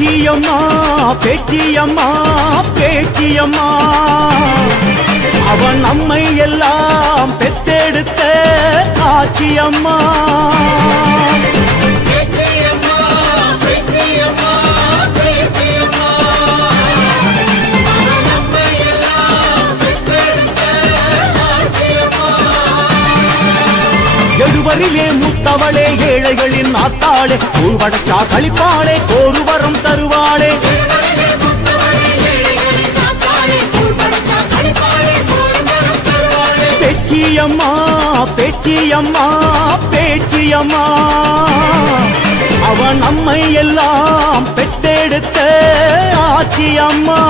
பேச்சியம்மா பேச்சியம்மா பேச்சியம்மா அவன் நம்மை எல்லாம் பெத்தெடுத்த ஆச்சியம்மா. எழுவரிலே மூத்தவளே ஏழைகளின் ஆத்தாளே ஊழ்வடச்சா கழிப்பாளே கோருவரம் தருவாளே. பேச்சியம்மா பேச்சியம்மா பேச்சியம்மா அவன் நம்மை எல்லாம் பெத்தெடுத்த ஆச்சியம்மா.